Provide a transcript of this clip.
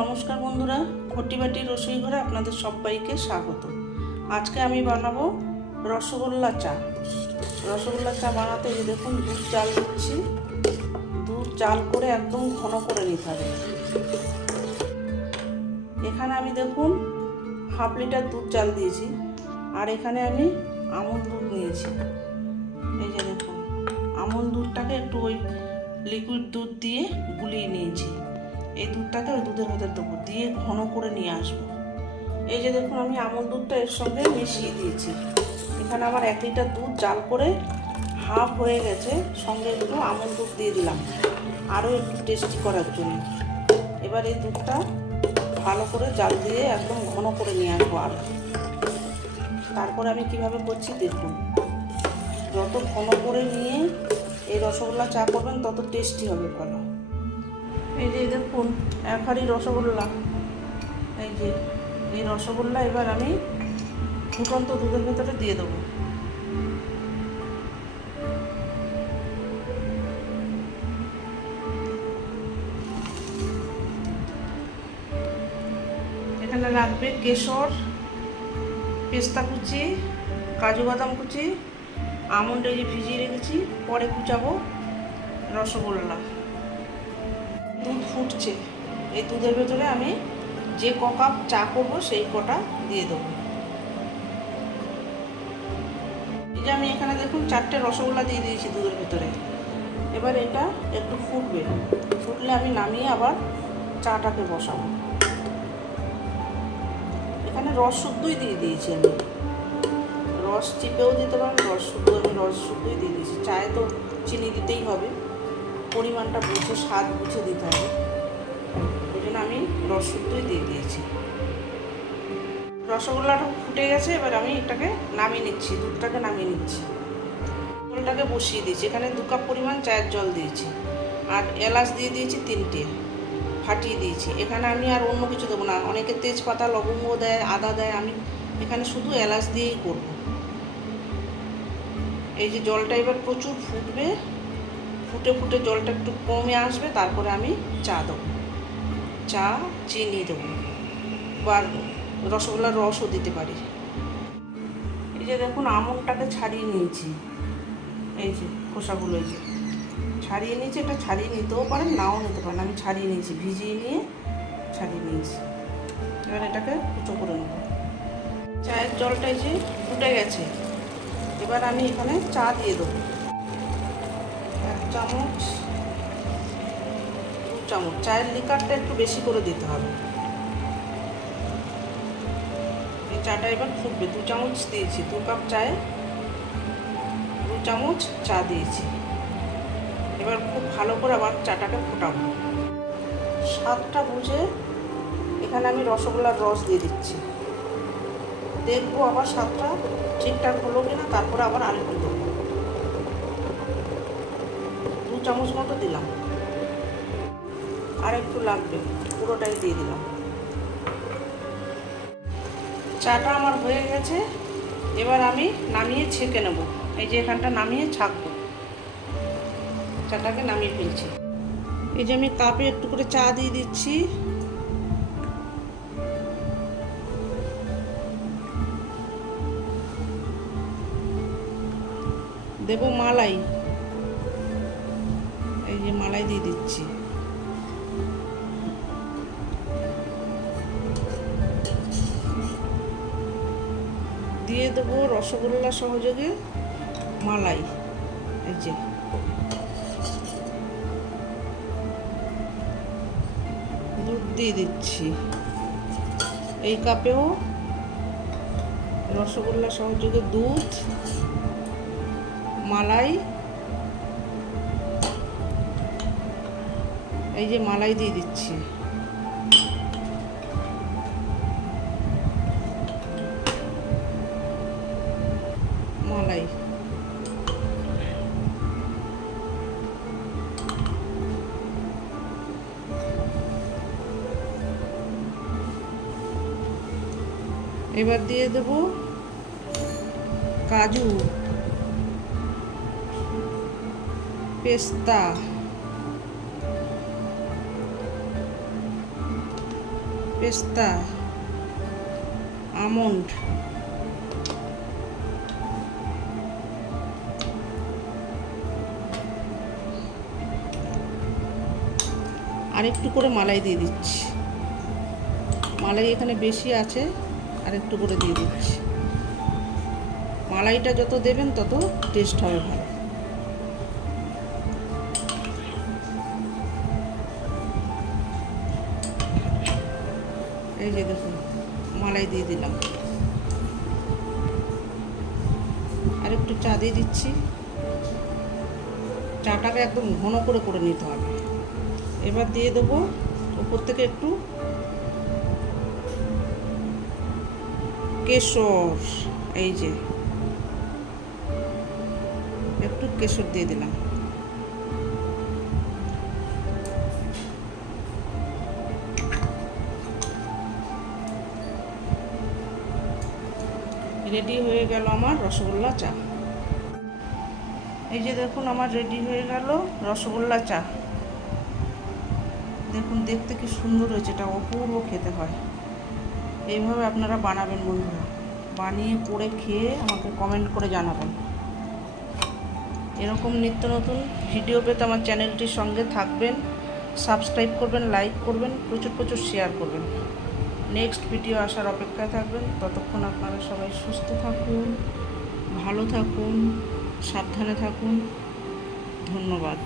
নমস্কার বন্ধুরা, ঘটিবাটি রসোই ঘরে আপনাদের সবাইকে স্বাগত। আজকে আমি বানাবো রসগোল্লা চা। রসগোল্লা চা বানাতে যে দেখুন দুধ জাল দিচ্ছি। দুধ জাল করে একদম ঘন করে নিতে হবে। এখানে আমি দেখুন হাফ লিটার দুধ জাল দিয়েছি, আর এখানে আমি আমুল দুধ নিয়েছি। এই যে দেখুন আমুল দুধটাকে একটু ওই লিকুইড দুধ দিয়ে গুলিয়ে নিয়েছি। এই দুধটাকে ওই দুধের ভেতর দেবো, দিয়ে ঘন করে নিয়ে আসবো। এই যে দেখুন আমি আমুল দুধটা এর সঙ্গে মিশিয়ে দিয়েছি। এখানে আমার 1 লিটার দুধ জাল করে হাফ হয়ে গেছে, সঙ্গে একটু আমুল দুধ দিয়ে দিলাম আরও একটু টেস্টি করার জন্য। এবার এই দুধটা ভালো করে জাল দিয়ে একদম ঘন করে নিয়ে আসবো। আর তারপরে আমি কিভাবে করছি দেখুন। যত ঘন করে নিয়ে এই রসগোল্লা চা করবেন তত টেস্টি হবে ভালো। এই যে দেখুন 1 হাঁড়ি রসগোল্লা। এই যে এই রসগোল্লা এবার আমি ফুটন্ত দুধের ভেতরে দিয়ে দেবো। এখানে লাগবে কেশর, পেস্তা কুচি, কাজু বাদাম কুচি, আমন্ড এই যে ভিজিয়ে রেখেছি, পরে কুচাবো রসগোল্লা। দুধ ফুটছে, এই দুধের ভেতরে আমি যে কাপ চা করবো সেই কটা দিয়ে দেবো। এই যে আমি এখানে দেখুন 4টে রসগোল্লা দিয়ে দিয়েছি দুধের ভেতরে। এবার এটা একটু ফুটবে, ফুটলে আমি নামিয়ে আবার চাটাকে বসাবো। এখানে রস শুদ্ধই দিয়ে দিয়েছি আমি, রস চিপেও দিতে পারেন, রস শুদ্ধই দিয়ে দিয়েছি। চায়ে তো চিনি দিতেই হবে, পরিমাণটা বুঝে স্বাদ বুঝে দিতে হবে, ওই জন্য আমি রস শুদ্ধই দিয়ে দিয়েছি। রসগোল্লাটা ফুটে গেছে, এবার আমি এটাকে নামিয়ে নিচ্ছি, দুধটাকে নামিয়ে নিচ্ছি। জলটাকে বসিয়ে দিয়েছি, এখানে 2 কাপ পরিমাণ চায়ের জল দিয়েছি, আর এলাচ দিয়ে দিয়েছি 3টে, ফাটিয়ে দিয়েছি। এখানে আমি আর অন্য কিছু দেবো না, অনেকে তেজপাতা লবঙ্গ দেয়, আদা দেয়, আমি এখানে শুধু এলাচ দিয়েই করব। এই যে জলটা এবার প্রচুর ফুটবে, ফুটে ফুটে জলটা একটু কমে আসবে, তারপরে আমি চা দেবো, চা চিনি দেবো, বা রসগোল্লার রসও দিতে পারি। এই যে দেখুন আমন্ডটাকে ছাড়িয়ে নিয়েছি, এই যে খোসাগুলো এই যে ছাড়িয়ে নিয়েছি। এটা ছাড়িয়ে নিতেও পারেন, নাও নিতে পারেন, আমি ছাড়িয়ে নিয়েছি, ভিজিয়ে নিয়ে ছাড়িয়ে নিয়েছি। এবার এটাকে কুচো করে নেব। চায়ের জলটা এই যে ফুটে গেছে, এবার আমি এখানে চা দিয়ে দেবো। 1 চামচ 2 চামচ, চায়ের লিকারটা একটু বেশি করে দিতে হবে। এই চাটা এবার ফুটবে। 2 চামচ দিয়েছি, 2 কাপ চায়ে 2 চামচ চা দিয়েছি। এবার খুব ভালো করে আবার চাটাকে ফোটাবো। স্বাদটা বুঝে এখানে আমি রসগোল্লার রস দিয়ে দিচ্ছি। দেখবো আবার স্বাদটা ঠিকঠাক হলো কিনা, তারপরে আবার আরেকটু দেবো। 2 চামচ মতো দিলাম, আর একটু লাগবে, পুরোটাই দিয়ে দিলাম। চাটা আমার হয়ে গেছে, এবার আমি নামিয়ে ছেঁকে নেব। এই যে এখানটা নামিয়ে ছাঁকবো, চাটাকে নামিয়ে ফেলছি। এই যে আমি কাপে একটু করে চা দিয়ে দিচ্ছি। দেবো মালাই, এই যে মালাই দিয়ে দিচ্ছি। দিয়ে দেবো রসগোল্লা সহযোগে মালাই, এই যে দুধ দিয়ে দিচ্ছি। এই কাপেও রসগোল্লা সহযোগে দুধ, মালাই, এই যে মালাই দিয়ে দিচ্ছি। মালাই এবার দিয়ে দেব কাজু, পেস্তা, পেস্তা, আমন্ড, আর একটু করে মালাই দিয়ে দিচ্ছি। মালাই এখানে বেশি আছে, আর একটু করে দিয়ে দিচ্ছি। মালাইটা যত দেবেন তত টেস্ট হবে ভালো। এই যে দেখুন মালাই দিয়ে দিলাম, আর একটু চা দিয়ে দিচ্ছি। চাটাকে একদম ঘন করে করে নিতে হবে। এবার দিয়ে দেবো উপর থেকে একটু কেশর, এই যে একটু কেশর দিয়ে দিলাম। রেডি হয়ে গেল আমার রসগোল্লা চা। এই যে দেখুন আমার রেডি হয়ে গেল রসগোল্লা চা। দেখুন দেখতে কি সুন্দর হয়েছে, এটা অপূর্ব খেতে হয়। এইভাবে আপনারা বানাবেন বন্ধুরা, বানিয়ে করে খেয়ে আমাকে কমেন্ট করে জানাবেন। এরকম নিত্য নতুন ভিডিও পেতে আমার চ্যানেলটির সঙ্গে থাকবেন, সাবস্ক্রাইব করবেন, লাইক করবেন, প্রচুর প্রচুর শেয়ার করবেন। নেক্সট ভিডিও আসার অপেক্ষায় থাকবেন। ততক্ষণ আপনারা সবাই সুস্থ থাকুন, ভালো থাকুন, সাবধানে থাকুন। ধন্যবাদ।